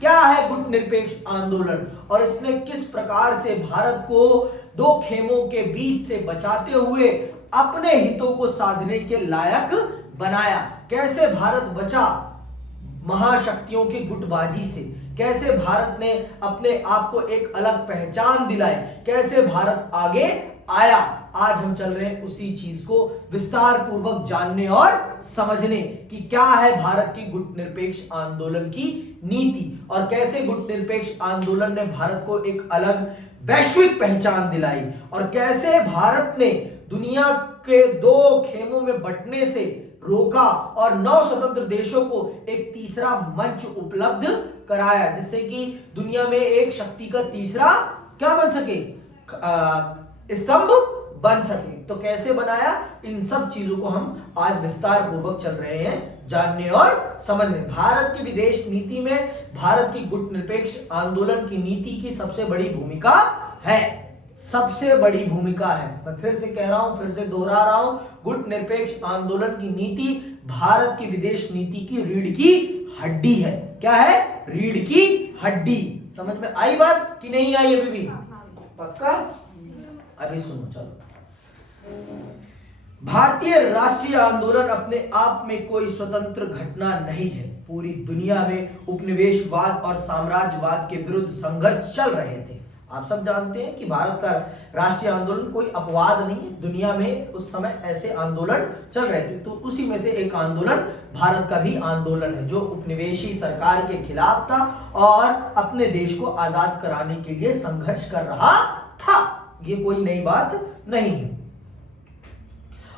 क्या है गुट निरपेक्ष आंदोलन और इसने किस प्रकार से भारत को दो खेमों के बीच से बचाते हुए अपने हितों को साधने के लायक बनाया। कैसे भारत बचा महाशक्तियों की गुटबाजी से, कैसे भारत ने अपने आप को एक अलग पहचान दिलाई, कैसे भारत आगे आया। आज हम चल रहे हैं उसी चीज को विस्तार पूर्वक जानने और समझने कि क्या है भारत की गुट निरपेक्ष आंदोलन की नीति और कैसे गुट निरपेक्ष आंदोलन ने भारत को एक अलग वैश्विक पहचान दिलाई और कैसे भारत ने दुनिया के दो खेमों में बंटने से रोका और 9 स्वतंत्र देशों को एक तीसरा मंच उपलब्ध कराया, जिससे कि दुनिया में एक शक्ति का तीसरा क्या बन सके, स्तंभ बन सके। तो कैसे बनाया, इन सब चीजों को हम आज विस्तार पूर्वक चल रहे हैं जानने और समझने। भारत की विदेश नीति में भारत की गुट निरपेक्ष आंदोलन की नीति की सबसे बड़ी भूमिका है, सबसे बड़ी भूमिका है। मैं फिर से कह रहा हूं, फिर से दोहरा रहा हूं, गुट निरपेक्ष आंदोलन की नीति भारत की विदेश नीति की रीढ़ की हड्डी है। क्या है, रीढ़ की हड्डी। समझ में आई बात कि नहीं आई अभी भी? पक्का? अभी सुनो, चलो। भारतीय राष्ट्रीय आंदोलन अपने आप में कोई स्वतंत्र घटना नहीं है। पूरी दुनिया में उपनिवेशवाद और साम्राज्यवाद के विरुद्ध संघर्ष चल रहे थे। आप सब जानते हैं कि भारत का राष्ट्रीय आंदोलन कोई अपवाद नहीं है, दुनिया में उस समय ऐसे आंदोलन चल रहे थे। तो उसी में से एक आंदोलन भारत का भी आंदोलन है जो उपनिवेशी सरकार के खिलाफ था और अपने देश को आजाद कराने के लिए संघर्ष कर रहा था। ये कोई नई बात नहीं है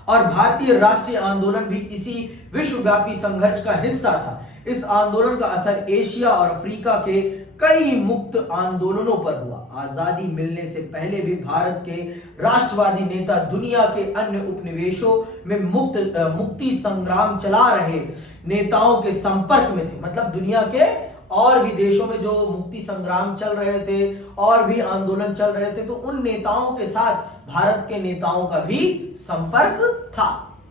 और भारतीय राष्ट्रीय आंदोलन भी इसी विश्वव्यापी संघर्ष का हिस्सा था। इस आंदोलन का असर एशिया और अफ्रीका के कई मुक्त आंदोलनों पर हुआ। आजादी मिलने से पहले भी भारत के राष्ट्रवादी नेता दुनिया के अन्य उपनिवेशों में मुक्ति संग्राम चला रहे नेताओं के संपर्क में थे। मतलब दुनिया के और भी देशों में जो मुक्ति संग्राम चल रहे थे और भी आंदोलन चल रहे थे, तो उन नेताओं के साथ भारत के नेताओं का भी संपर्क था।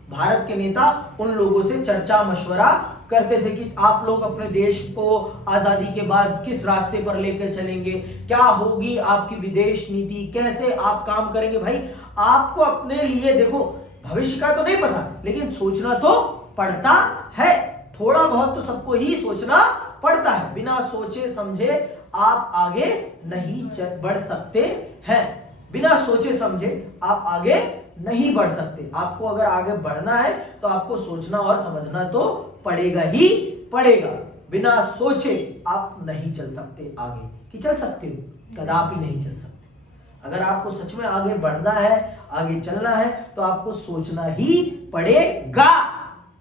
भारत के नेता उन लोगों से चर्चा मशवरा करते थे कि आप लोग अपने देश को आजादी के बाद किस रास्ते पर लेकर चलेंगे, क्या होगी आपकी विदेश नीति, कैसे आप काम करेंगे। भाई आपको अपने लिए, देखो भविष्य का तो नहीं पता, लेकिन सोचना तो पड़ता है। थोड़ा बहुत तो सबको ही सोचना पड़ता है। बिना सोचे समझे आप आगे नहीं बढ़ सकते हैं। बिना सोचे समझे आप आगे नहीं बढ़ सकते। आपको अगर आगे बढ़ना है तो आपको सोचना और समझना तो पड़ेगा ही पड़ेगा। बिना सोचे आप नहीं चल सकते आगे, कि चल सकते हो, कदापि नहीं चल सकते। अगर आपको सच में आगे बढ़ना है, आगे चलना है, तो आपको सोचना ही पड़ेगा।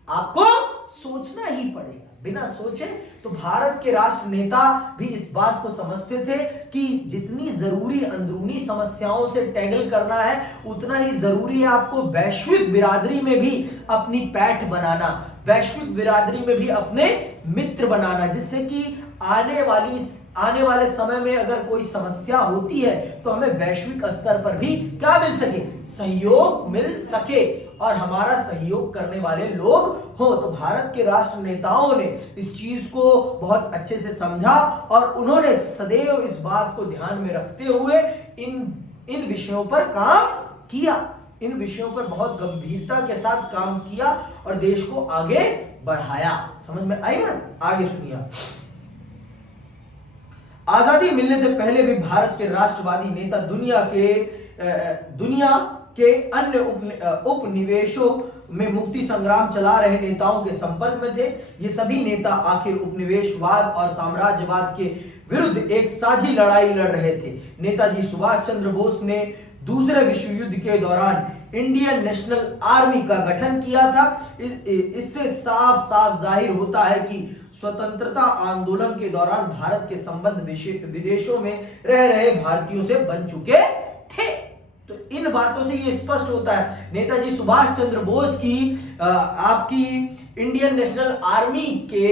आपको सोचना ही पड़ेगा। बिना सोचे, तो भारत के राष्ट्र नेता भी इस बात को समझते थे कि जितनी जरूरी अंदरूनी समस्याओं से टैगल करना है, उतना ही जरूरी है आपको वैश्विक बिरादरी में भी अपनी पैठ बनाना, वैश्विक बिरादरी में भी अपने मित्र बनाना, जिससे कि आने वाले समय में अगर कोई समस्या होती है तो हमें वैश्विक स्तर पर भी क्या मिल सके, सहयोग मिल सके और हमारा सहयोग करने वाले लोग हो। तो भारत के राष्ट्र नेताओं ने इस चीज को बहुत अच्छे से समझा और उन्होंने सदैव इस बात को ध्यान में रखते हुए इन विषयों पर काम किया। इन विषयों पर बहुत गंभीरता के साथ काम किया और देश को आगे बढ़ाया। समझ में आई बात? आगे सुनिए। आजादी मिलने से पहले भी भारत के राष्ट्रवादी नेता दुनिया के अन्य उपनिवेशों में मुक्ति संग्राम चला रहे नेताओं के संपर्क में थे। ये सभी नेता आखिर उपनिवेशवाद और साम्राज्यवाद के विरुद्ध एक साझी लड़ाई लड़ रहे थे। नेताजी सुभाष चंद्र बोस ने दूसरे विश्व युद्ध के दौरान इंडियन नेशनल आर्मी का गठन किया था। इससे साफ साफ जाहिर होता है कि स्वतंत्रता आंदोलन के दौरान भारत के संबंध विदेशों में रह रहे भारतीयों से बन चुके थे। तो इन बातों से ये स्पष्ट होता है नेताजी सुभाष चंद्र बोस की आपकी इंडियन नेशनल आर्मी के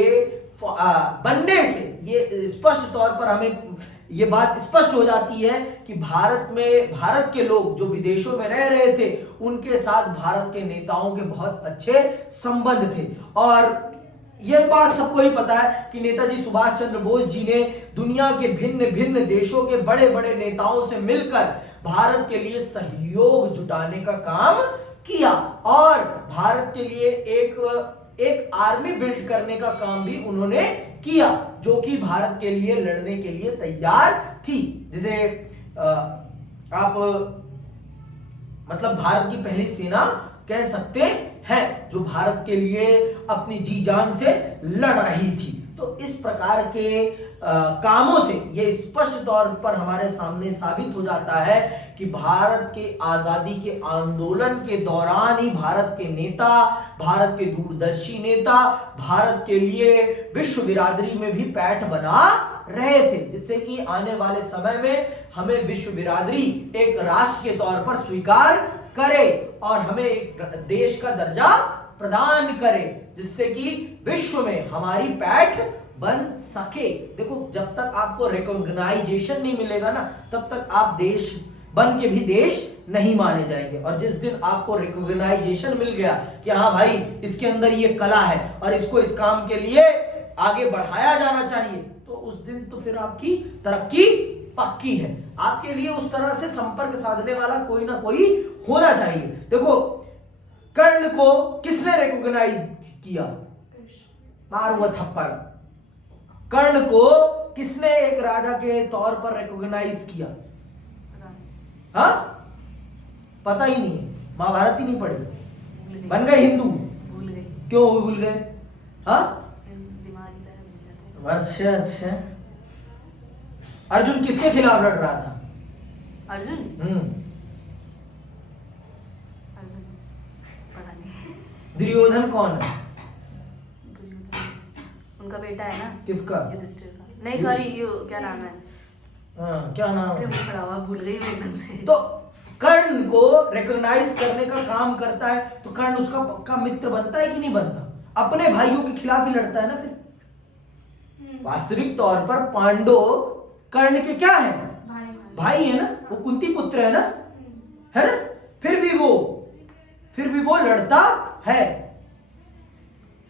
बनने से ये स्पष्ट तौर पर हमें ये बात स्पष्ट हो जाती है कि भारत के लोग जो विदेशों में रह रहे थे, उनके साथ भारत के नेताओं के बहुत अच्छे संबंध थे और ये बात सबको ही पता है कि नेताजी सुभाष चंद्र बोस जी ने दुनिया के भिन्न भिन्न देशों के बड़े बड़े नेताओं से मिलकर भारत के लिए सहयोग जुटाने का काम किया और भारत के लिए एक आर्मी बिल्ड करने का काम भी उन्होंने किया, जो कि भारत के लिए लड़ने के लिए तैयार थी। जैसे आप मतलब भारत की पहली सेना कह सकते हैं जो भारत के लिए अपनी जी जान से लड़ रही थी। तो इस प्रकार के कामों से ये स्पष्ट तौर पर हमारे सामने साबित हो जाता है कि भारत के आजादी के आंदोलन के दौरान ही भारत के नेता, भारत के दूरदर्शी नेता भारत के लिए विश्व बिरादरी में भी पैठ बना रहे थे, जिससे कि आने वाले समय में हमें विश्व बिरादरी एक राष्ट्र के तौर पर स्वीकार करे और हमें एक देश का दर्जा प्रदान करे, जिससे कि विश्व में हमारी पैठ बन सके। देखो, जब तक आपको रिकॉग्नाइजेशन नहीं मिलेगा ना, तब तक आप देश बन के भी देश नहीं माने जाएंगे। और जिस दिन आपको रिकॉग्नाइजेशन मिल गया कि हाँ भाई इसके अंदर ये कला है और इसको इस काम के लिए आगे बढ़ाया जाना चाहिए, तो उस दिन तो फिर आपकी तरक्की पक्की है। आपके लिए उस तरह से संपर्क साधने वाला कोई ना कोई होना चाहिए। देखो, कर्ण को किसने रिकॉग्नाइज किया? मार हुआ थप्पड़। कर्ण को किसने एक राजा के तौर पर रिकॉग्नाइज किया? हाँ, पता ही नहीं है, महाभारत ही नहीं पढ़ी, बन गए हिंदू। भूल गए। क्यों भूल गए? हाँ, दिमाग अच्छा अच्छा। अर्जुन किसके खिलाफ लड़ रहा था? अर्जुन अर्जुन पता नहीं। दुर्योधन कौन है? दुर्योधन उनका बेटा है ना। किसका? युधिष्ठिर का। नहीं सॉरी, यू क्या नाम है? हाँ, क्या नाम है? पड़ा हुआ, भूल गई मैं एकदम से। तो कर्ण को रिकॉग्नाइज करने का काम करता है, तो कर्ण उसका पक्का मित्र बनता है कि नहीं बनता? अपने भाइयों के खिलाफ ही लड़ता है ना फिर। वास्तविक तौर पर पांडव कर्ण के क्या है? भाई है ना, वो कुंती पुत्र है ना, है ना? फिर भी वो लड़ता है।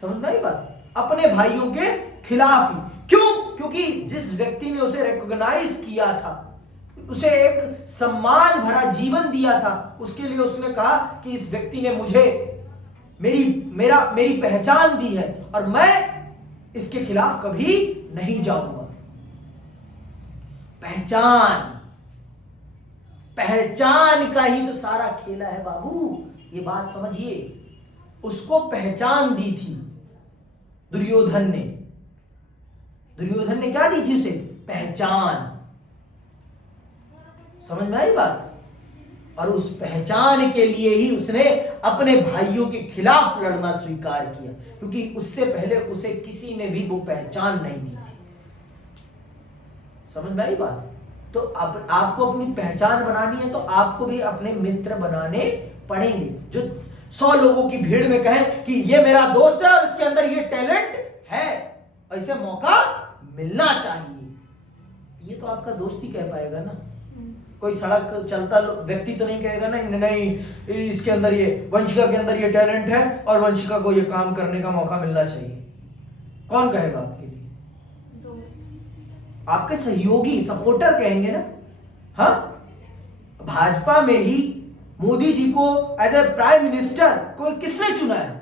समझ में आई बात? अपने भाइयों के खिलाफ ही। क्यों? क्योंकि जिस व्यक्ति ने उसे रिकॉग्नाइज किया था, उसे एक सम्मान भरा जीवन दिया था, उसके लिए उसने कहा कि इस व्यक्ति ने मुझे मेरी पहचान दी है और मैं इसके खिलाफ कभी नहीं जाऊंगा। पहचान का ही तो सारा खेला है बाबू, ये बात समझिए। उसको पहचान दी थी दुर्योधन ने क्या दी थी उसे? पहचान। समझ में आई बात? और उस पहचान के लिए ही उसने अपने भाइयों के खिलाफ लड़ना स्वीकार किया, क्योंकि उससे पहले उसे किसी ने भी वो पहचान नहीं दी थी। समझ में आई बात? तो आपको अपनी पहचान बनानी है तो आपको भी अपने मित्र बनाने पड़ेंगे, जो 100 लोगों की भीड़ में कहें कि ये मेरा दोस्त है और इसके अंदर ये टैलेंट है, ऐसे मौका मिलना चाहिए। ये तो आपका दोस्त ही कह पाएगा ना। कोई सड़क चलता व्यक्ति तो नहीं कहेगा ना, नहीं इसके अंदर ये वंशिका के अंदर ये टैलेंट है और वंशिका को ये काम करने का मौका मिलना चाहिए। कौन कहेगा आपके लिए? आपके सहयोगी, सपोर्टर कहेंगे ना। हाँ, भाजपा में ही मोदी जी को एज ए प्राइम मिनिस्टर को किसने चुना है?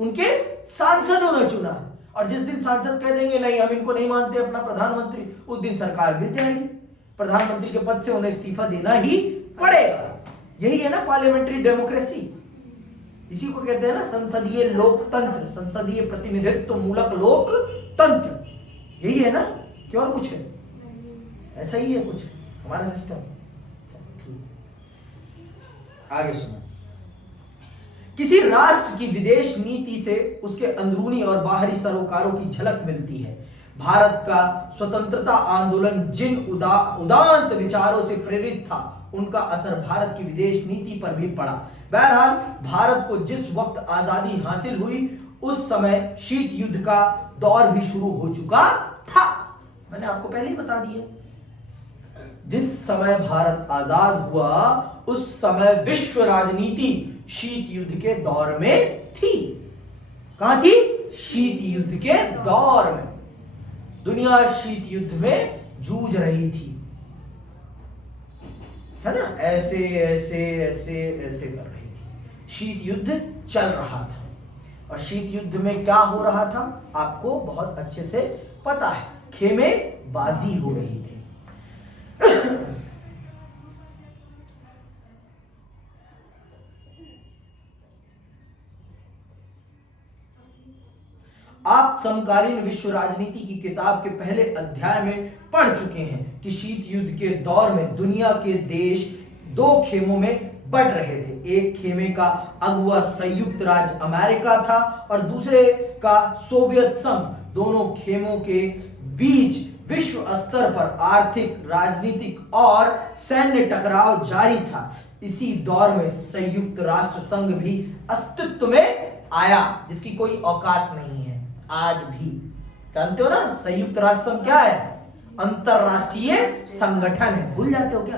उनके सांसदों ने चुना है। और जिस दिन सांसद कह देंगे नहीं हम इनको नहीं मानते अपना प्रधानमंत्री, उस दिन सरकार गिर जाएगी। प्रधानमंत्री के पद से उन्हें इस्तीफा देना ही पड़ेगा। यही है ना पार्लियामेंट्री डेमोक्रेसी, इसी को कहते हैं ना संसदीय लोकतंत्र, संसदीय प्रतिनिधित्व मूलक लोकतंत्र। यही है ना कि और कुछ है? ऐसा ही है कुछ हमारा सिस्टम। आगे सुनो। किसी राष्ट्र की विदेश नीति से उसके अंदरूनी और बाहरी सरोकारों की झलक मिलती है। भारत का स्वतंत्रता आंदोलन जिन उदांत विचारों से प्रेरित था, उनका असर भारत की विदेश नीति पर भी पड़ा। बहरहाल, भारत को जिस वक्त आजादी हासिल हुई, उस समय शीत युद्ध का दौर भी शुरू हो चुका था। मैंने आपको पहले ही बता दिया, जिस समय भारत आजाद हुआ उस समय विश्व राजनीति शीत युद्ध के दौर में थी। कहां थी? शीत युद्ध के दौर में दुनिया शीत युद्ध में जूझ रही थी, है ना, ऐसे ऐसे ऐसे ऐसे कर रही थी। शीत युद्ध चल रहा था और शीत युद्ध में क्या हो रहा था आपको बहुत अच्छे से पता है, खेमे बाजी हो रही थी। आप समकालीन विश्व राजनीति की किताब के पहले अध्याय में पढ़ चुके हैं कि शीत युद्ध के दौर में दुनिया के देश दो खेमों में बढ़ रहे थे। एक खेमे का अगुवा संयुक्त राज्य अमेरिका था और दूसरे का सोवियत संघ। दोनों खेमों के बीच विश्व स्तर पर आर्थिक, राजनीतिक और सैन्य टकराव जारी था। इसी दौर में संयुक्त राष्ट्र संघ भी अस्तित्व में आया, जिसकी कोई औकात नहीं है आज भी। जानते हो ना संयुक्त राष्ट्र संघ क्या है? अंतरराष्ट्रीय संगठन है। भूल जाते हो क्या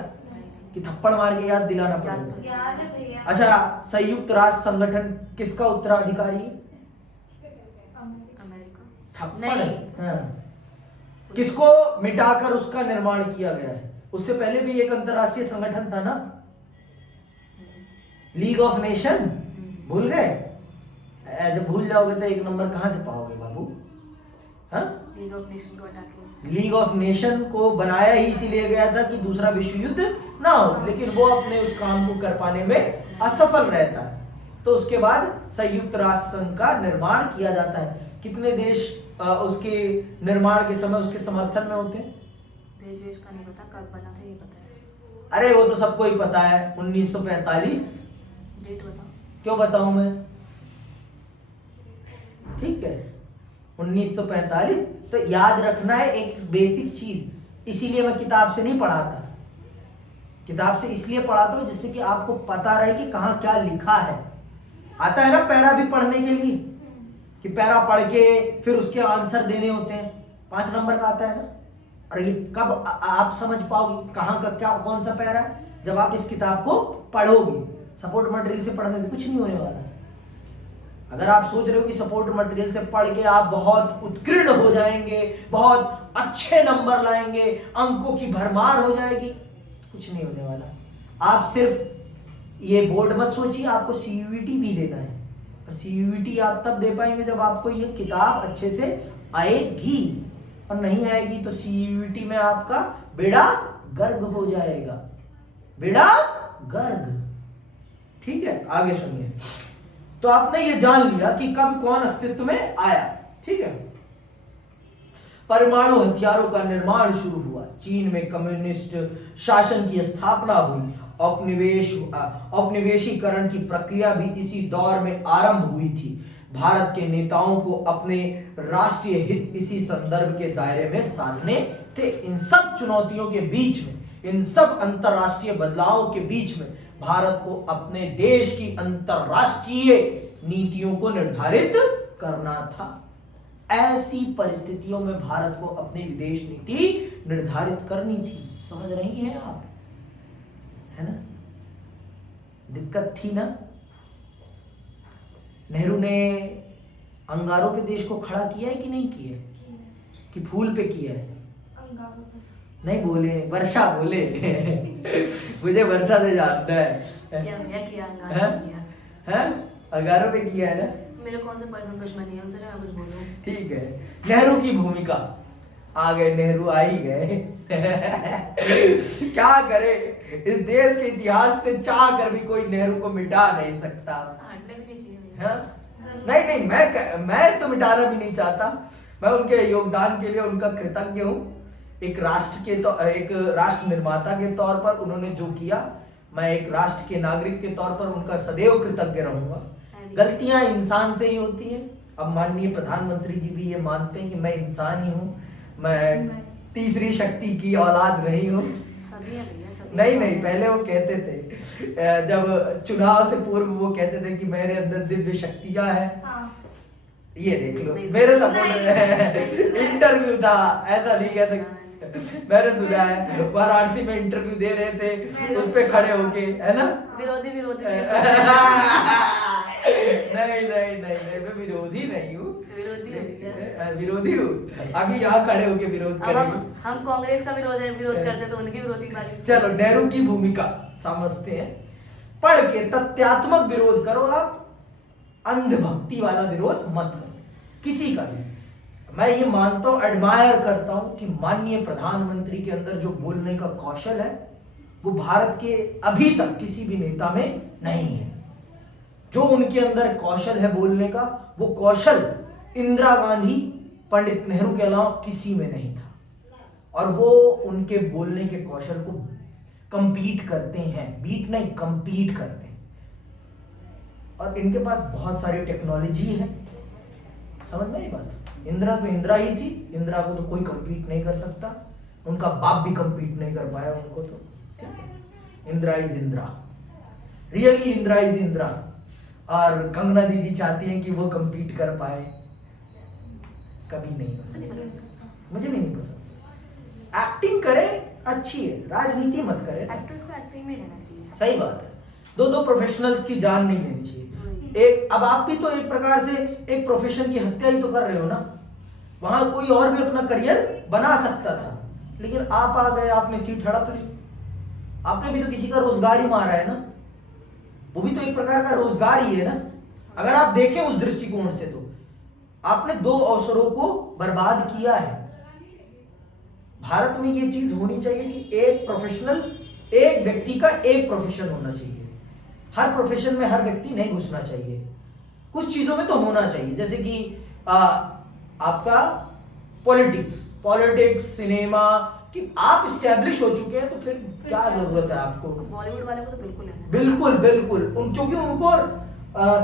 कि थप्पड़ मार के याद दिलाना पड़ेगा? याद है भैया। अच्छा, संयुक्त राष्ट्र संगठन किसका उत्तराधिकारी है? अमेरिका। थप्पड़ नहीं। है। हाँ। किसको मिटाकर उसका निर्माण किया गया है? उससे पहले भी एक अंतरराष्ट्रीय संगठन था ना, लीग ऑफ नेशन। भूल गए? जब भूल जाओगे तो एक नंबर कहां से पाओगे बाबू? हाँ, लीग ऑफ नेशन को हटा के उसमें लीग ऑफ नेशन को बनाया ही इसीलिए गया था कि दूसरा विश्व युद्ध ना हो, लेकिन वो अपने उस काम को कर पाने में असफल रहता है। तो उसके बाद संयुक्त राष्ट्र संघ का निर्माण किया जाता है। कितने देश उसके निर्माण के समय उसके समर्थन में होते हैं? देश वेश का नहीं पता, कब बना था ये पता है। अरे वो तो सबको ही पता है, 1945। डेट बताओ। क्यों बताऊं मैं? ठीक है, 1945। तो याद रखना है एक बेसिक चीज। इसीलिए मैं किताब से नहीं पढ़ाता, किताब से इसलिए पढ़ाता हूं जिससे कि आपको पता रहे कि कहां क्या लिखा है। आता है ना पैरा भी पढ़ने के लिए, कि पैरा पढ़ के फिर उसके आंसर देने होते हैं, 5 नंबर का आता है ना। और ये कब आप समझ पाओगे कहां का क्या कौन सा पैरा है? जब आप इस किताब को पढ़ोगे। सपोर्ट मटेरियल से पढ़ने से कुछ नहीं होने वाला। अगर आप सोच रहे हो कि सपोर्ट मटेरियल से पढ़ के आप बहुत उत्कीर्ण हो जाएंगे, बहुत अच्छे नंबर लाएंगे, अंकों की भरमार हो जाएगी, कुछ नहीं होने वाला। आप सिर्फ ये बोर्ड मत सोचिए, आपको सीयूईटी भी देना है। और सीयूईटी आप तब दे पाएंगे जब आपको ये किताब अच्छे से आएगी, और नहीं आएगी तो सीयूईटी में आपका बेड़ा गर्क हो जाएगा, बेड़ा गर्क। ठीक है, आगे सुनिए। तो आपने ये जान लिया कि कब कौन अस्तित्व में आया। ठीक है, परमाणु हथियारों का निर्माण शुरू हुआ, चीन में कम्युनिस्ट शासन की स्थापना हुई, औपनिवेशीकरण की प्रक्रिया भी इसी दौर में आरंभ हुई थी। भारत के नेताओं को अपने राष्ट्रीय हित इसी संदर्भ के दायरे में साधने थे। इन सब चुनौतियों के बीच में, इन सब अंतरराष्ट्रीय बदलावों के बीच में भारत को अपने देश की अंतरराष्ट्रीय नीतियों को निर्धारित करना था। ऐसी परिस्थितियों में भारत को अपनी विदेश नीति निर्धारित करनी थी। समझ रही हैं आप? है ना, दिक्कत थी ना। नेहरू ने अंगारों पे देश को खड़ा किया है कि नहीं किया है? कि फूल पे किया है? नहीं बोले, वर्षा बोले। मुझे वर्षा से जानता है। किया भैया, किया अंगारों पे किया। हैं? अंगारों पे किया है ना। मेरे कौन से पर्सन दुश्मनी है उनसे, मैं कुछ बोलूं? ठीक है, नेहरू की भूमिका। आ गए नेहरू, आ ही गए। क्या करे, इस देश के इतिहास से चाह कर भी कोई नेहरू को मिटा नहीं सकता। हटने भी नहीं चाहिए भैया। हाँ? नहीं, मैं तो मिटाना भी नहीं चाहता। मैं उनके योगदान के लिए उनका कृतज्ञ हूँ। एक राष्ट्र निर्माता के तौर पर उन्होंने जो किया, मैं एक राष्ट्र के नागरिक के तौर पर उनका सदैव कृतज्ञ रहूंगा। गलतियां इंसान से ही होती हैं। अब माननीय प्रधानमंत्री जी भी ये मानते हैं कि मैं इंसान ही हूँ, मैं तीसरी शक्ति की औलाद नहीं हूँ। सभी है भैया, सभी। नहीं, पहले वो कहते थे, जब चुनाव से पूर्व वो कहते थे कि मेरे अंदर दिव्य शक्तियां हैं। हाँ। ये देख लो, मेरे सपोर्ट इंटरव्यू था, ऐसा नहीं कहते। मैंने सुना है, वाराणसी में इंटरव्यू दे रहे थे, उस पे खड़े होके, है ना। विरोधी चीज। नहीं, मैं विरोधी नहीं हूँ। विरोधी हो गया। विरोधी हो, अभी यहाँ खड़े होके विरोध अब करेंगे। हम कांग्रेस का विरोध करते तो उनकी विरोधी बारी। चलो नेहरू की भूमिका समझते हैं, पढ़ के तथ्यात्मक विरोध करो आप, अंधभक्ति वाला विरोध मत करो किसी का भी। मैं ये मानता हूं, एडमायर करता हूं कि माननीय प्रधानमंत्री के अंदर जो बोलने का कौशल है वो भारत के अभी तक किसी भी नेता में नहीं है। जो उनके अंदर कौशल है बोलने का, वो कौशल इंदिरा गांधी, पंडित नेहरू के अलावा किसी में नहीं था। और वो उनके बोलने के कौशल को कंपीट करते हैं, बीट नहीं कंपीट करते हैं। और इनके पास बहुत सारी टेक्नोलॉजी है, समझ में आई बात। इंदिरा तो इंदिरा ही थी, इंदिरा को तो कोई कंपीट नहीं कर सकता, उनका बाप भी कंपीट नहीं कर पाया उनको। तो Indira is Indira, really Indira is Indira. और कंगना दीदी चाहती हैं कि वो कंपीट कर पाए, कभी नहीं हो सकता, मुझे भी नहीं पसंद। एक्टिंग करे अच्छी है, राजनीति मत करे। एक्टर्स को एक्टिंग में रहना चाहिए। सही बात है, दो प्रोफेशनल्स की जान नहीं लेनी चाहिए। एक अब आप भी तो एक प्रकार से एक प्रोफेशन की हत्या ही तो कर रहे हो ना। वहां कोई और भी अपना करियर बना सकता था, लेकिन आप आ गए, आपने सीट हड़प ली। आपने भी तो किसी का रोजगार ही मारा है ना, वो भी तो एक प्रकार का रोजगार ही है ना। अगर आप देखें उस दृष्टिकोण से तो आपने 2 अवसरों को बर्बाद किया है। भारत में ये चीज होनी चाहिए कि एक प्रोफेशनल, एक व्यक्ति का एक प्रोफेशन होना चाहिए। हर प्रोफेशन में हर व्यक्ति नहीं घुसना चाहिए, कुछ चीजों में तो होना चाहिए। जैसे कि आपका पॉलिटिक्स, सिनेमा, कि आप स्टैब्लिश हो चुके हैं तो फिर क्या जरूरत है आपको। बॉलीवुड वाले को तो बिल्कुल है। बिल्कुल क्योंकि उनको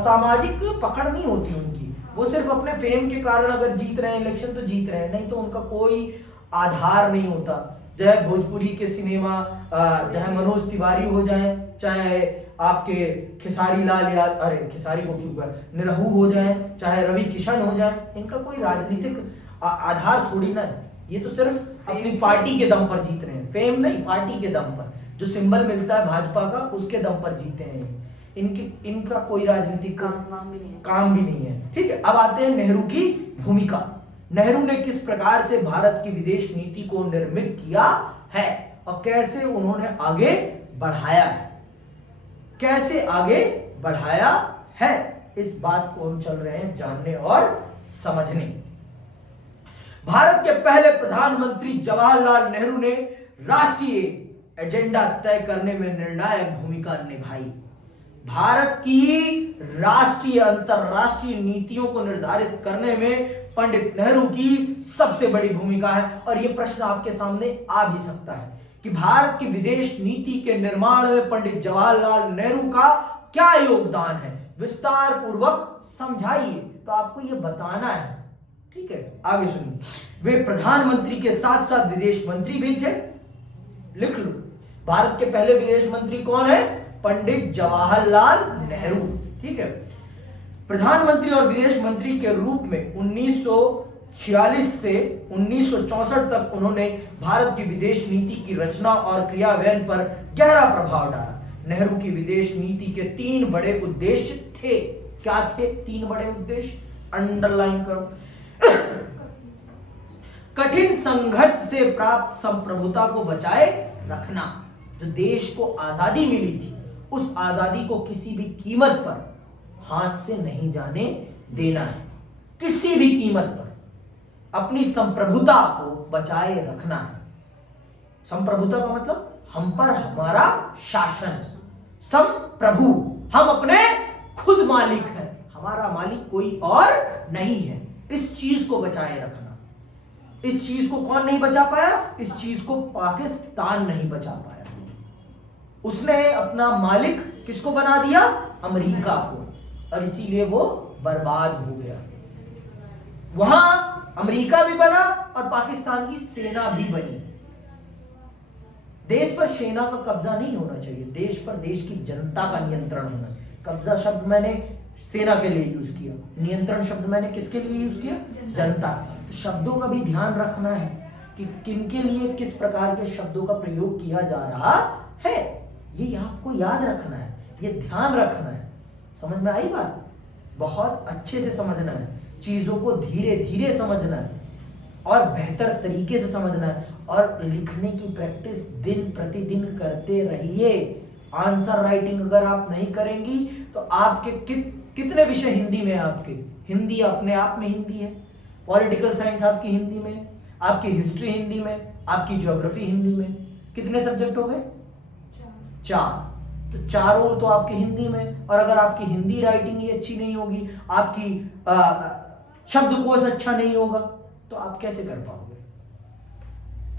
सामाजिक पकड़ नहीं होती उनकी। वो सिर्फ अपने फेम के कारण अगर जीत रहे हैं इलेक्शन तो जीत रहे हैं, नहीं तो उनका कोई आधार नहीं होता। चाहे भोजपुरी के सिनेमा, चाहे मनोज तिवारी हो जाए, चाहे आपके खेसारी लाल यादव, अरे खेसारी को क्यों कहा, निरहू हो जाए, चाहे रवि किशन हो जाए, इनका कोई राजनीतिक आधार थोड़ी ना है। ये तो सिर्फ अपनी पार्टी के दम पर जीत रहे हैं, फेम नहीं, पार्टी के दम पर जो सिंबल मिलता है भाजपा का उसके दम पर जीते हैं। इनका कोई राजनीतिक काम भी नहीं है। ठीक है, अब आते हैं नेहरू की भूमिका। नेहरू ने किस प्रकार से भारत की विदेश नीति को निर्मित किया है और कैसे उन्होंने आगे बढ़ाया है, कैसे आगे बढ़ाया है, इस बात को हम चल रहे हैं जानने और समझने। भारत के पहले प्रधानमंत्री जवाहरलाल नेहरू ने राष्ट्रीय एजेंडा तय करने में निर्णायक भूमिका निभाई। भारत की राष्ट्रीय अंतरराष्ट्रीय नीतियों को निर्धारित करने में पंडित नेहरू की सबसे बड़ी भूमिका है। और यह प्रश्न आपके सामने आ भी सकता है कि भारत की विदेश नीति के निर्माण में पंडित जवाहरलाल नेहरू का क्या योगदान है, विस्तार पूर्वक समझाइए। तो आपको यह बताना है, ठीक है, आगे सुनिए। वे प्रधानमंत्री के साथ साथ विदेश मंत्री भी थे। लिख लो, भारत के पहले विदेश मंत्री कौन है? पंडित जवाहरलाल नेहरू। ठीक है, प्रधानमंत्री और विदेश मंत्री के रूप में 1946 से 1964 तक उन्होंने भारत की विदेश नीति की रचना और क्रियान्वयन पर गहरा प्रभाव डाला। नेहरू की विदेश नीति के 3 बड़े उद्देश्य थे। क्या थे 3 बड़े उद्देश्य? अंडरलाइन करो। कठिन संघर्ष से प्राप्त संप्रभुता को बचाए रखना। जो देश को आजादी मिली थी उस आजादी को किसी भी कीमत पर हाथ से नहीं जाने देना है, किसी भी कीमत पर अपनी संप्रभुता को बचाए रखना है। संप्रभुता का मतलब हम पर हमारा शासन। संप्रभु, हम अपने खुद मालिक हैं, हमारा मालिक कोई और नहीं है। इस चीज को बचाए रखना। इस चीज को कौन नहीं बचा पाया? इस चीज को पाकिस्तान नहीं बचा पाया। उसने अपना मालिक किसको बना दिया? अमेरिका को, और इसीलिए वो बर्बाद हो गया। वहां अमेरिका भी बना और पाकिस्तान की सेना भी बनी। देश पर सेना का कब्जा नहीं होना चाहिए, देश पर देश की जनता का नियंत्रण होना। कब्जा शब्द मैंने सेना के लिए यूज किया, नियंत्रण शब्द मैंने किसके लिए यूज किया? जनता। तो शब्दों का भी ध्यान रखना है कि किनके लिए किस प्रकार के शब्दों का प्रयोग किया जा रहा है। ये आपको याद रखना है, ये ध्यान रखना है। समझ में आई बात? बहुत अच्छे से समझना है। चीजों को धीरे धीरे समझना है और बेहतर तरीके से समझना है, और लिखने की प्रैक्टिस दिन प्रतिदिन करते रहिए। आंसर राइटिंग अगर आप नहीं करेंगी तो आपके कितने विषय हिंदी में हैं आपके? हिंदी अपने आप में हिंदी है, पॉलिटिकल साइंस आपकी हिंदी में, आपकी हिस्ट्री हिंदी में, आपकी ज्योग्राफी हिंदी में। कितने सब्जेक्ट हो गए? 4। तो चारों तो आपकी हिंदी में, और अगर आपकी हिंदी राइटिंग ही अच्छी नहीं होगी, आपकी शब्दकोश अच्छा नहीं होगा, तो आप कैसे कर पाओगे?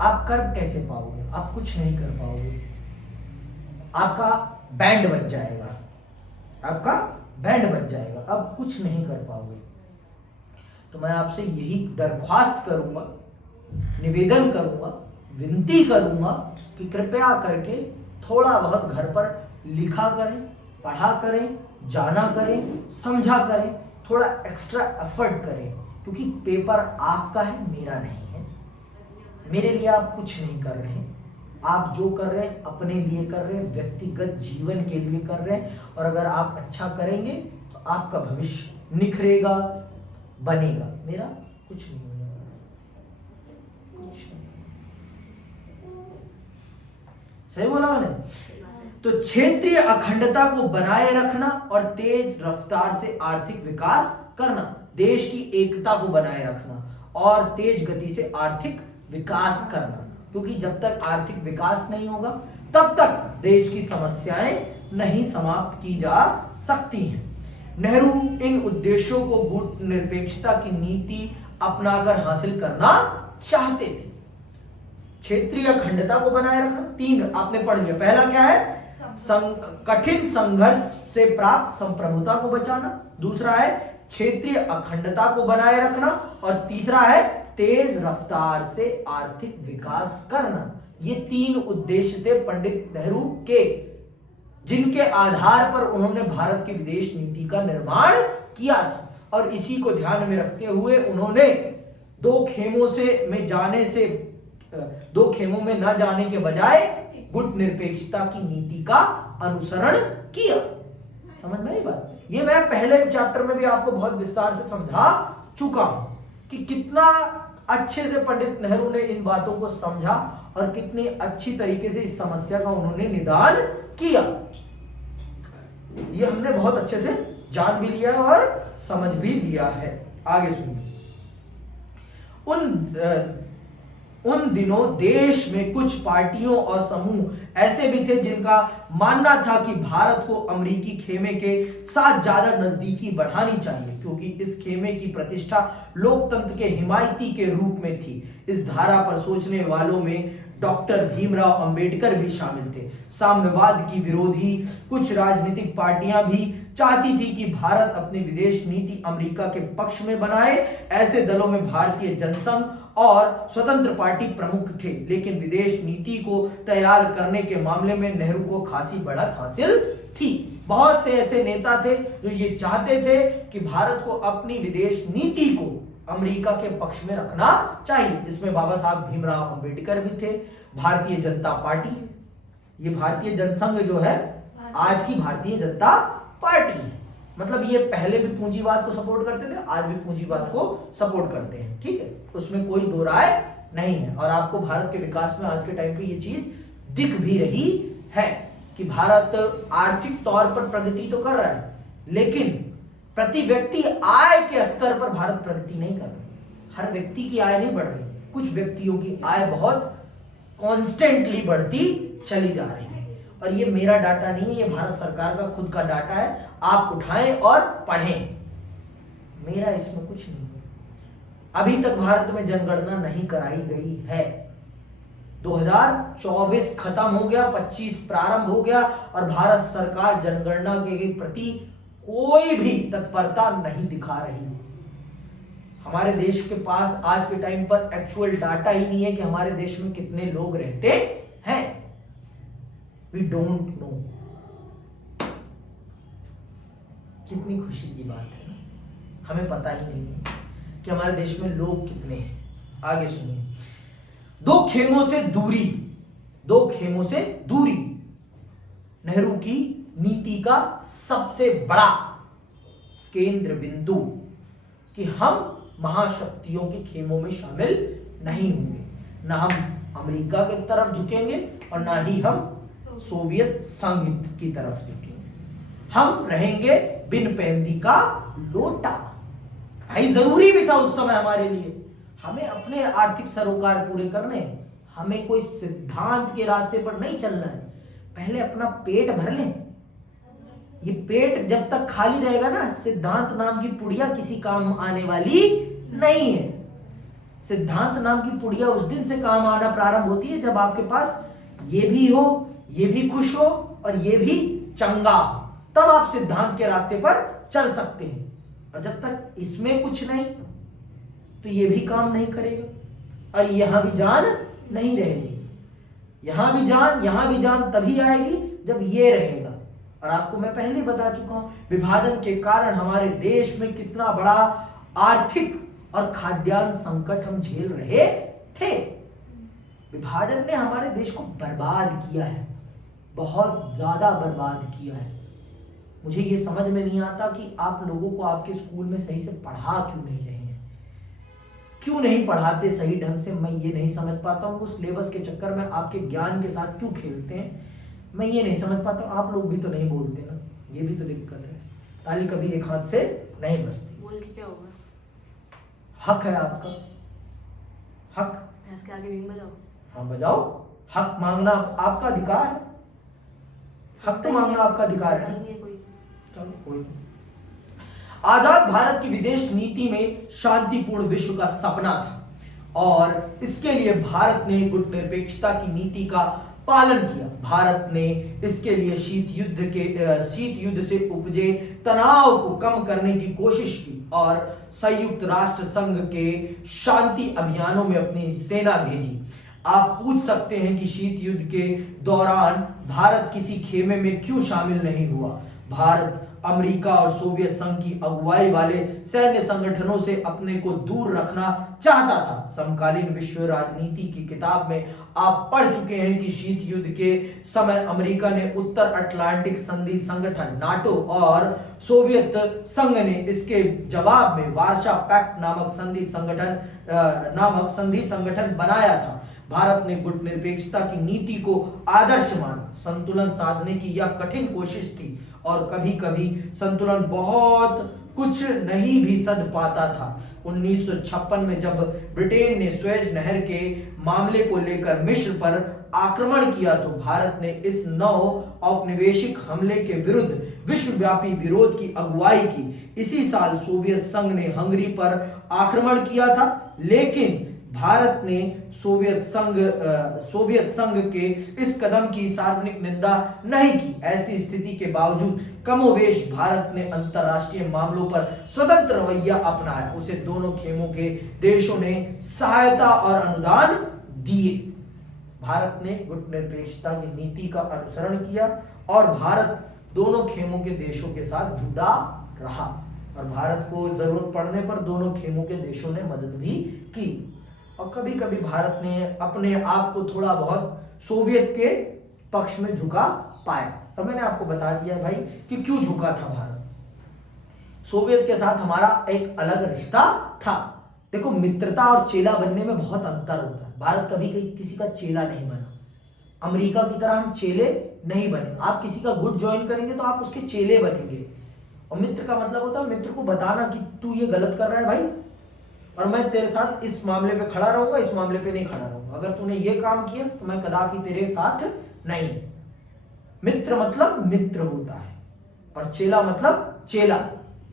आप कर कैसे पाओगे? आप कुछ नहीं कर पाओगे। आपका बैंड बज जाएगा, आपका बैंड बज जाएगा, आप कुछ नहीं कर पाओगे। तो मैं आपसे यही दरख्वास्त करूंगा, निवेदन करूंगा, विनती करूंगा कि कृपया करके थोड़ा बहुत घर पर लिखा करें, पढ़ा करें, जाना करें, समझा करें, थोड़ा एक्स्ट्रा एफर्ट करें, क्योंकि पेपर आपका है, मेरा नहीं है। मेरे लिए आप कुछ नहीं कर रहे हैं, आप जो कर रहे हैं अपने लिए कर रहे हैं, व्यक्तिगत जीवन के लिए कर रहे हैं। और अगर आप अच्छा करेंगे तो आपका भविष्य निखरेगा, बनेगा। मेरा कुछ नहीं होने वाला, कुछ नहीं। सही बोला मैंने? तो क्षेत्रीय अखंडता को बनाए रखना और तेज रफ्तार से आर्थिक विकास करना, देश की एकता को बनाए रखना और तेज गति से आर्थिक विकास करना, क्योंकि जब तक आर्थिक विकास नहीं होगा तब तक देश की समस्याएं नहीं समाप्त की जा सकती हैं। नेहरू इन उद्देश्यों को गुटनिरपेक्षता की नीति अपनाकर हासिल करना चाहते थे। क्षेत्रीय अखंडता को बनाए रखना, 3 आपने पढ़ लिया। पहला क्या है? कठिन संघर्ष से प्राप्त संप्रभुता को बचाना। दूसरा है क्षेत्रीय अखंडता को बनाए रखना, और तीसरा है तेज रफ्तार से आर्थिक विकास करना। ये 3 उद्देश्य थे पंडित नेहरू के, जिनके आधार पर उन्होंने भारत की विदेश नीति का निर्माण किया था। और इसी को ध्यान में रखते हुए उन्होंने दो खेमों में न जाने के बजाय गुटनिरपेक्षता की नीति का अनुसरण किया। समझ में आई बात? ये मैं पहले चैप्टर में भी आपको बहुत विस्तार से समझा चुका हूं कि कितना अच्छे से पंडित नेहरू ने इन बातों को समझा और कितनी अच्छी तरीके से इस समस्या का उन्होंने निदान किया। ये हमने बहुत अच्छे से जान भी लिया और समझ भी लिया है। आगे सुनिए। उन दिनों देश में कुछ पार्टियों और समूह ऐसे भी थे जिनका मानना था कि भारत को अमेरिकी खेमे के साथ ज्यादा नजदीकी बढ़ानी चाहिए, क्योंकि इस खेमे की प्रतिष्ठा लोकतंत्र के हिमायती के रूप में थी। इस धारा पर सोचने वालों में डॉक्टर भीमराव अंबेडकर भी शामिल थे। साम्यवाद की विरोधी कुछ राजनीतिक पार्टियां भी चाहती थी कि भारत अपनी विदेश नीति अमेरिका के पक्ष में बनाए। ऐसे दलों में भारतीय जनसंघ और स्वतंत्र पार्टी प्रमुख थे, लेकिन विदेश नीति को तैयार करने के मामले में नेहरू को खासी बढ़त हासिल थी। बहुत से ऐसे नेता थे जो ये चाहते थे कि भारत को अपनी विदेश नीति को अमेरिका के पक्ष में रखना चाहिए, जिसमें बाबा साहब भीमराव अंबेडकर भी थे। भारतीय जनता पार्टी, ये भारतीय जनसंघ जो है आज की भारतीय जनता पार्टी है, मतलब ये पहले भी पूंजीवाद को सपोर्ट करते थे, आज भी पूंजीवाद को सपोर्ट करते हैं। ठीक है, उसमें कोई दो राय नहीं है। और आपको भारत के विकास में आज के टाइम पे ये चीज दिख भी रही है कि भारत आर्थिक तौर पर प्रगति तो कर रहा है, लेकिन प्रति व्यक्ति आय के स्तर पर भारत प्रगति नहीं कर रहा। हर व्यक्ति की आय नहीं बढ़ रही, कुछ व्यक्तियों की आय बहुत कॉन्स्टेंटली बढ़ती चली जा रही है। और ये मेरा डाटा नहीं है, ये भारत सरकार का खुद का डाटा है। आप उठाएं और पढ़ें, मेरा इसमें कुछ नहीं है। अभी तक भारत में जनगणना नहीं कराई गई है। 2024 खत्म हो गया, 25 प्रारंभ हो गया और भारत सरकार जनगणना के प्रति कोई भी तत्परता नहीं दिखा रही। हमारे देश के पास आज के टाइम पर एक्चुअल डाटा ही नहीं है कि हमारे देश में कितने लोग रहते हैं। We don't know. कितनी खुशी की बात है ना, हमें पता ही नहीं है कि हमारे देश में लोग कितने हैं। आगे सुनिए। दो खेमों से दूरी नेहरू की नीति का सबसे बड़ा केंद्र बिंदु। कि हम महाशक्तियों के खेमों में शामिल नहीं होंगे, ना हम अमेरिका की तरफ झुकेंगे और ना ही हम सोवियत संघ की तरफ झुकेंगे। हम रहेंगे बिन पैंदी का लोटा। भाई जरूरी भी था उस समय हमारे लिए। हमें अपने आर्थिक सरोकार पूरे करने, हमें कोई सिद्धांत के रास्ते पर नहीं चलना है। पहले अपना पेट भर लें। ये पेट जब तक खाली रहेगा ना, सिद्धांत नाम की पुड़िया किसी काम आने वाली नहीं है। सिद्धांत नाम की पुड़िया उस दिन से काम आना प्रारंभ होती है जब आपके पास ये भी हो, ये भी खुश हो और ये भी चंगा हो, तब आप सिद्धांत के रास्ते पर चल सकते हैं। और जब तक इसमें कुछ नहीं तो ये भी काम नहीं करेगा और यहां भी जान नहीं रहेगी। यहां भी जान तभी आएगी जब ये रहेगा। और आपको मैं पहले बता चुका हूं, विभाजन के कारण हमारे देश में कितना बड़ा आर्थिक और खाद्यान्न संकट हम झेल रहे थे। विभाजन ने हमारे देश को बर्बाद किया है, बहुत ज्यादा बर्बाद किया है। मुझे ये समझ में नहीं आता कि आप लोगों को आपके स्कूल में सही से पढ़ा क्यों नहीं रहे हैं, क्यों नहीं पढ़ाते सही ढंग से। मैं ये नहीं समझ पाता हूँ। वो सिलेबस के चक्कर में आपके ज्ञान के साथ क्यों खेलते हैं, मैं ये नहीं समझ पाता। आप लोग भी तो नहीं बोलते ना, ये भी तो दिक्कत है। ताली कभी एक हाथ से नहीं बजती। बोल के क्या होगा? हक है आपका, हक। भैंस के आगे बीन बजाओ। हाँ बजाओ, हक मांगना आपका अधिकार है। हक तो मांगना आपका अधिकार है। चलो कोई नहीं। आजाद भारत की विदेश नीति में शांतिपूर्ण विश्व का सपना था और इसके लिए भारत ने गुटनिरपेक्षता की नीति का पालन किया। भारत ने इसके लिए शीत युद्ध से उपजे तनाव को कम करने की कोशिश की और संयुक्त राष्ट्र संघ के शांति अभियानों में अपनी सेना भेजी। आप पूछ सकते हैं कि शीत युद्ध के दौरान भारत किसी खेमे में क्यों शामिल नहीं हुआ। भारत अमेरिका और सोवियत संघ की अगुवाई वाले सैन्य संगठनों से अपने को दूर रखना चाहता था। समकालीन विश्व राजनीति की किताब में आप पढ़ चुके हैं कि शीत युद्ध के समय अमेरिका ने उत्तर अटलांटिक संधि संगठन नाटो और सोवियत संघ ने इसके जवाब में वार्शा पैक्ट नामक संधि संगठन बनाया था। भारत ने गुटनिरपेक्षता की नीति को आदर्श माना। संतुलन साधने की यह कठिन कोशिश थी और कभी कभी संतुलन बहुत कुछ नहीं भी सध पाता था। 1956 में जब ब्रिटेन ने स्वेज नहर के मामले को लेकर मिस्र पर आक्रमण किया तो भारत ने इस नौ औपनिवेशिक हमले के विरुद्ध विश्वव्यापी विरोध की अगुवाई की। इसी साल सोवियत संघ ने हंगरी पर आक्रमण किया था, लेकिन भारत ने सोवियत संघ के इस कदम की सार्वजनिक निंदा नहीं की। ऐसी स्थिति के बावजूद कमोवेश भारत ने अंतरराष्ट्रीय मामलों पर स्वतंत्र रवैया अपनाया। उसे दोनों खेमों के देशों ने सहायता और अनुदान दिए। भारत ने गुटनिरपेक्षता की नीति का अनुसरण किया और भारत दोनों खेमों के देशों के साथ जुड़ा रहा और भारत को जरूरत पड़ने पर दोनों खेमों के देशों ने मदद भी की। और कभी कभी भारत ने अपने आप को थोड़ा बहुत सोवियत के पक्ष में झुका पाया। तो मैंने आपको बता दिया भाई कि क्यों झुका था भारत। सोवियत के साथ हमारा एक अलग रिश्ता था। देखो, मित्रता और चेला बनने में बहुत अंतर होता है। भारत कभी किसी का चेला नहीं बना। अमेरिका की तरह हम चेले नहीं बने। आप किसी का गुट ज्वाइन करेंगे तो आप उसके चेले बनेंगे। और मित्र का मतलब होता है मित्र को बताना कि तू ये गलत कर रहा है भाई, और मैं तेरे साथ इस मामले पे खड़ा रहूंगा, इस मामले पे नहीं खड़ा रहूंगा। अगर तूने ये काम किया तो मैं कदापि तेरे साथ नहीं। मित्र मतलब मित्र होता है और चेला मतलब चेला।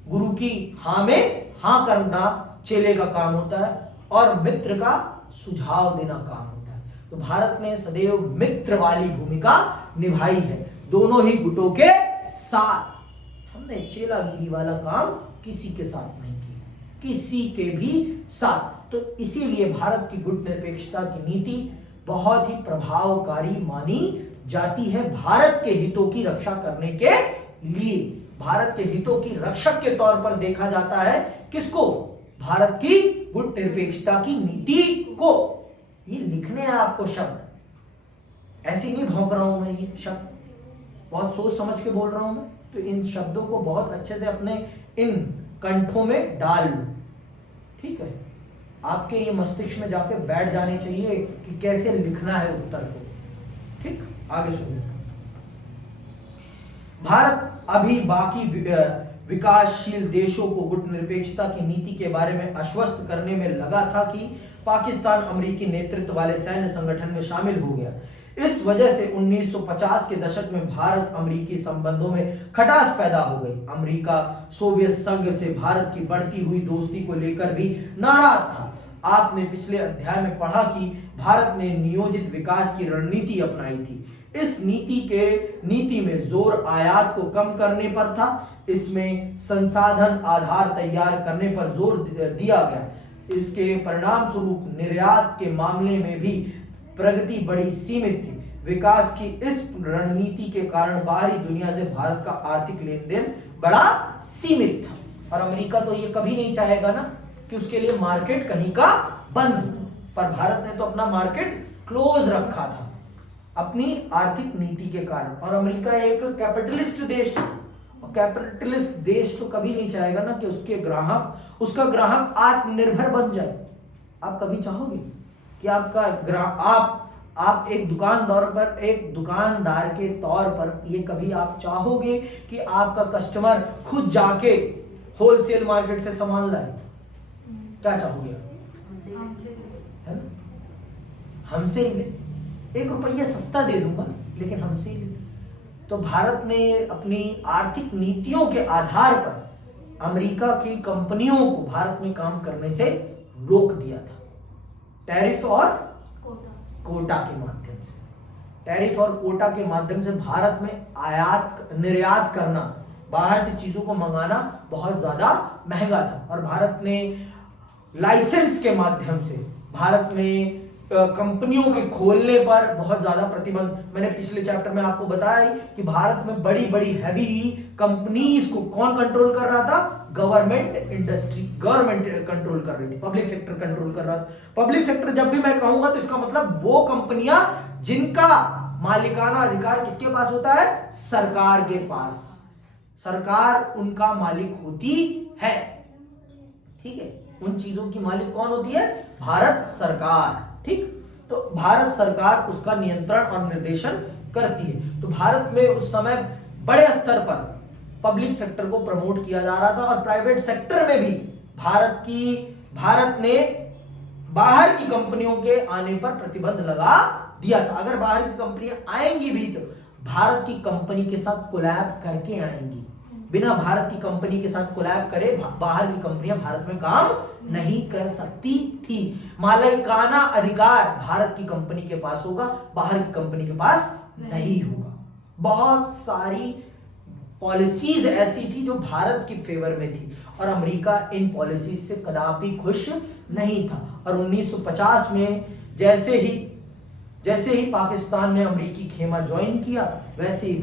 गुरु की हाँ में हाँ करना चेले का काम होता है और मित्र का सुझाव देना काम होता है। तो भारत ने सदैव मित्र वाली भूमिका निभाई है दोनों ही गुटों के साथ। हमने चेलागिरी वाला काम किसी के साथ नहीं किया, किसी के भी साथ। तो इसीलिए भारत की गुटनिरपेक्षता की नीति बहुत ही प्रभावकारी मानी जाती है भारत के हितों की रक्षा करने के लिए। भारत के हितों की रक्षक के तौर पर देखा जाता है किसको? भारत की गुटनिरपेक्षता की नीति को। ये लिखने हैं आपको शब्द, ऐसे नहीं भौंक रहा हूं मैं। ये शब्द बहुत सोच समझ के बोल रहा हूं मैं। तो इन शब्दों को बहुत अच्छे से अपने इन कंठों में डाल लो। ठीक है, आपके ये मस्तिष्क में जाके बैठ जाने चाहिए कि कैसे लिखना है उत्तर को। ठीक, आगे सुनिए। भारत अभी बाकी विकासशील देशों को गुटनिरपेक्षता की नीति के बारे में आश्वस्त करने में लगा था कि पाकिस्तान अमेरिकी नेतृत्व वाले सैन्य संगठन में शामिल हो गया। इस वजह से 1950 के दशक में भारत अमेरिकी संबंधों में खटास पैदा हो गई। अमेरिका सोवियत संघ से भारत की बढ़ती हुई दोस्ती को लेकर भी नाराज था। आपने पिछले अध्याय में पढ़ा कि भारत ने नियोजित विकास की रणनीति अपनाई थी। इस नीति में जोर आयात को कम करने पर था। इसमें संसाधन आधार तैयार करने पर जोर दिया गया। इसके परिणाम स्वरूप निर्यात के मामले में भी प्रगति बड़ी सीमित थी। विकास की इस रणनीति के कारण बाहरी दुनिया से भारत का आर्थिक लेन देन बड़ा सीमित था। और अमेरिका तो ये कभी नहीं चाहेगा ना कि उसके लिए मार्केट कहीं का बंद हो, पर भारत ने तो अपना मार्केट क्लोज रखा था अपनी आर्थिक नीति के कारण। और अमेरिका एक कैपिटलिस्ट देश है, और कैपिटलिस्ट देश तो कभी नहीं चाहेगा ना कि उसका ग्राहक आत्मनिर्भर बन जाए। आप कभी चाहोगे कि आप एक दुकानदार के तौर पर ये कभी आप चाहोगे कि आपका कस्टमर खुद जाके होलसेल मार्केट से सामान लाए? क्या चाहोगे आप? है ना, हमसे ही ले, 1 रुपया सस्ता दे दूंगा लेकिन हमसे ही ले। तो भारत ने अपनी आर्थिक नीतियों के आधार पर अमेरिका की कंपनियों को भारत में काम करने से रोक दिया था, टैरिफ और कोटा के माध्यम से। टैरिफ और कोटा के माध्यम से भारत में आयात निर्यात करना, बाहर से चीजों को मंगाना बहुत ज्यादा महंगा था। और भारत ने लाइसेंस के माध्यम से भारत में कंपनियों के खोलने पर बहुत ज्यादा प्रतिबंध, मैंने पिछले चैप्टर में आपको बताया कि भारत में बड़ी बड़ी हैवी कंपनीज को कौन कंट्रोल कर रहा था? गवर्नमेंट कंट्रोल कर रही थी, पब्लिक सेक्टर कंट्रोल कर रहा था। पब्लिक सेक्टर जब भी मैं कहूंगा तो इसका मतलब वो कंपनियां जिनका मालिकाना अधिकार किसके पास होता है? सरकार के पास। सरकार उनका मालिक होती है, ठीक है। उन चीजों की मालिक कौन होती है? भारत सरकार, ठीक। तो भारत सरकार उसका नियंत्रण और निर्देशन करती है। तो भारत में उस समय बड़े स्तर पर पब्लिक सेक्टर को प्रमोट किया जा रहा था, और प्राइवेट सेक्टर में भी भारत ने बाहर की कंपनियों के आने पर प्रतिबंध लगा दिया था। अगर बाहर की कंपनियां आएंगी भी तो भारत की कंपनी के साथ कोलैब करके आएंगी। बिना भारत की कंपनी के साथ कोलैब करे बाहर की कंपनियां भारत में काम नहीं कर सकती थी। मालिकाना अधिकार भारत की कंपनी के पास होगा, बाहर की कंपनी के पास नहीं होगा। बहुत सारी पॉलिसीज ऐसी थी जो भारत की फेवर में थी, और अमेरिका इन पॉलिसीज से कदापि खुश नहीं था। और 1950 में जैसे ही पाकिस्तान ने अमेरिकी खेमा ज्वाइन किया, वैसे ही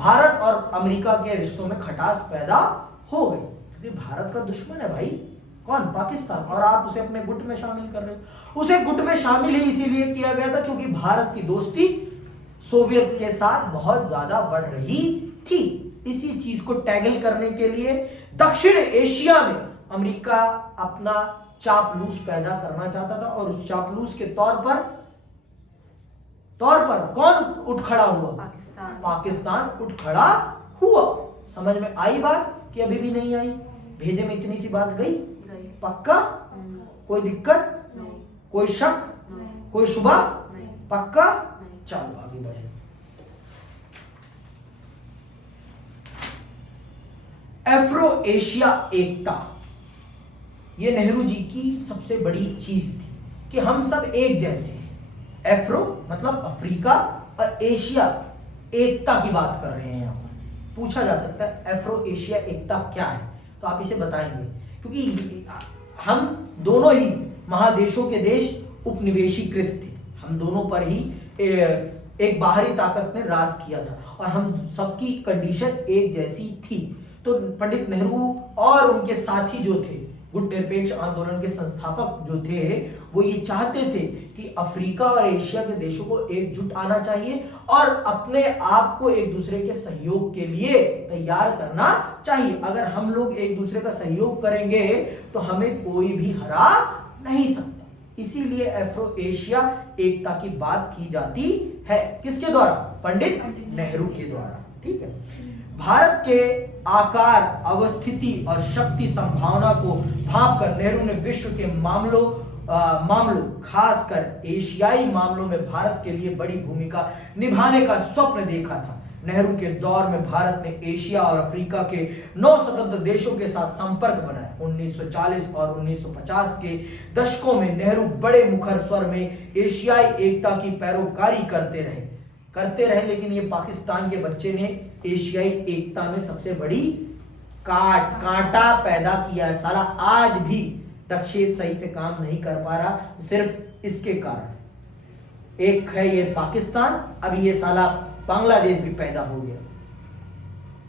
भारत और अमेरिका के रिश्तों में खटास पैदा हो गई, क्योंकि भारत का दुश्मन है भाई कौन? पाकिस्तान। और आप उसे अपने गुट में शामिल कर रहे हो। उसे गुट में शामिल ही इसीलिए किया गया था क्योंकि भारत की दोस्ती सोवियत के साथ बहुत ज्यादा बढ़ रही थी। इसी चीज को टैगल करने के लिए दक्षिण एशिया में अमेरिका अपना चापलूस पैदा करना चाहता था, और उस चापलूस के तौर पर कौन उठ खड़ा हुआ? पाकिस्तान उठ खड़ा हुआ। समझ में आई बात कि अभी भी नहीं आई? भेजे में इतनी सी बात गई? पक्का? कोई दिक्कत? कोई शक? कोई शुबा? पक्का? चलो आगे बढ़े। अफ्रो एशिया एकता, ये नेहरू जी की सबसे बड़ी चीज थी कि हम सब एक जैसे हैं। अफ्रो मतलब अफ्रीका, और एशिया एकता की बात कर रहे हैं। यहां पर पूछा जा सकता है अफ्रो एशिया एकता क्या है, तो आप इसे बताएंगे, क्योंकि हम दोनों ही महादेशों के देश उपनिवेशीकृत थे। हम दोनों पर ही एक बाहरी ताकत ने राज किया था, और हम सबकी कंडीशन एक जैसी थी। तो पंडित नेहरू और उनके साथी जो थे गुट निरपेक्ष आंदोलन के संस्थापक जो थे वो ये चाहते थे कि अफ्रीका और एशिया के देशों को एकजुट आना चाहिए और अपने आप को एक दूसरे के सहयोग के लिए तैयार करना चाहिए। अगर हम लोग एक दूसरे का सहयोग करेंगे तो हमें कोई भी हरा नहीं सकता। इसीलिए अफ्रो एशिया एकता की बात की जाती है। किसके द्वारा? पंडित नेहरू के द्वारा। ठीक है। भारत के आकार, अवस्थिति और शक्ति संभावना को भांपकर नेहरू ने विश्व के मामलों खासकर एशियाई मामलों में भारत के लिए बड़ी भूमिका निभाने का स्वप्न देखा था। नेहरू के दौर में भारत ने एशिया और अफ्रीका के 9 स्वतंत्र देशों के साथ संपर्क बनाया। 1940 और 1950 के दशकों में नेहरू बड़े मुखर स्वर में एशियाई एकता की पैरोकारी करते रहे, लेकिन ये पाकिस्तान के बच्चे ने एशियाई एकता में सबसे बड़ी कांटा पैदा किया। साला आज भी दक्षिण सही से काम नहीं कर पा रहा, सिर्फ इसके कारण। एक है ये पाकिस्तान, अभी ये साला बांग्लादेश भी पैदा हो गया।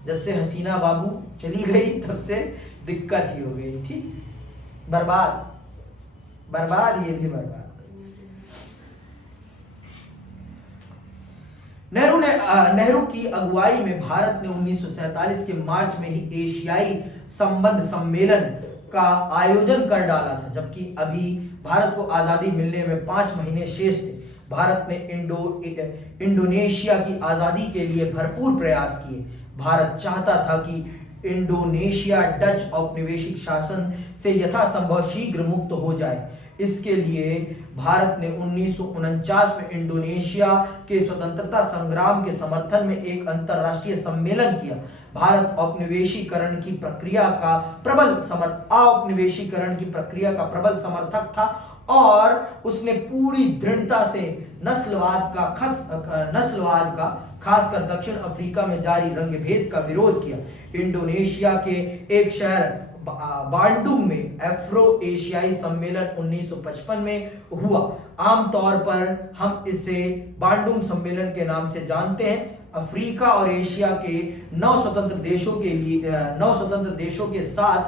जब से हसीना बाबू चली गई तब से दिक्कत ही हो गई। ठीक, बर्बाद, ये भी बर्बाद। नेहरू की अगुवाई में भारत ने 1947 के मार्च में ही एशियाई संबंध सम्मेलन का आयोजन कर डाला था, जबकि अभी भारत को आजादी मिलने में 5 महीने शेष थे। भारत ने इंडोनेशिया की आजादी के लिए भरपूर प्रयास किए। भारत चाहता था कि इंडोनेशिया डच औपनिवेशिक शासन से यथासंभव शीघ्र मुक्त हो जाए। इसके लिए भारत ने 1949 में इंडोनेशिया के स्वतंत्रता संग्राम के समर्थन में एक अंतर्राष्ट्रीय सम्मेलन किया। भारत औपनिवेशीकरण की प्रक्रिया का प्रबल समर्थक था और उसने पूरी दृढ़ता से नस्लवाद का खासकर दक्षिण अफ्रीका में जारी रंगभेद का विरोध किया। इंडोनेशिया के एक शहर बांडुंग में अफ्रो एशियाई सम्मेलन 1955 में हुआ। आमतौर पर हम इसे बांडुंग सम्मेलन के नाम से जानते हैं। अफ्रीका और एशिया के 9 स्वतंत्र देशों के साथ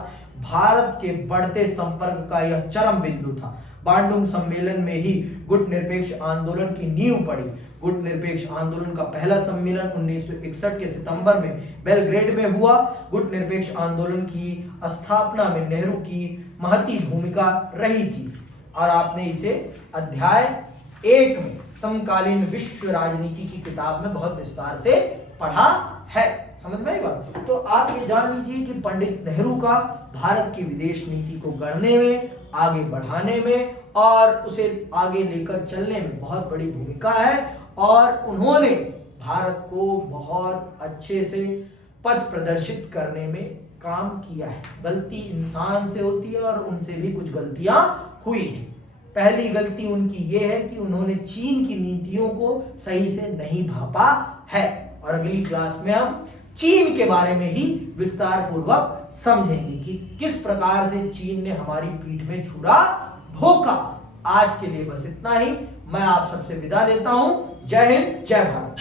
भारत के बढ़ते संपर्क का यह चरम बिंदु था। बांडुंग सम्मेलन में ही गुट निरपेक्ष आंदोलन की नींव पड़ी। गुट निरपेक्ष आंदोलन का पहला सम्मेलन 1961 के सितंबर में बेलग्रेड में हुआ। गुट निरपेक्ष आंदोलन की स्थापना में नेहरू की महती भूमिका रही थी और आपने इसे अध्याय 1 में समकालीन विश्व राजनीति की किताब में बहुत विस्तार से पढ़ा है। समझ में आई बात? तो आप ये जान लीजिए कि पंडित नेहरू का भारत की विदेश नीति को गढ़ने में, आगे बढ़ाने में और उसे आगे लेकर चलने में बहुत बड़ी भूमिका है और उन्होंने भारत को बहुत अच्छे से पथ प्रदर्शित करने में काम किया है। गलती इंसान से होती है और उनसे भी कुछ गलतियां हुई हैं। पहली गलती उनकी ये है कि उन्होंने चीन की नीतियों को सही से नहीं भांपा है और अगली क्लास में हम चीन के बारे में ही विस्तार पूर्वक समझेंगे कि किस प्रकार से चीन ने हमारी पीठ में छुरा भोंका। आज के लिए बस इतना ही। मैं आप सबसे विदा लेता हूं। जय हिंद, जय भारत।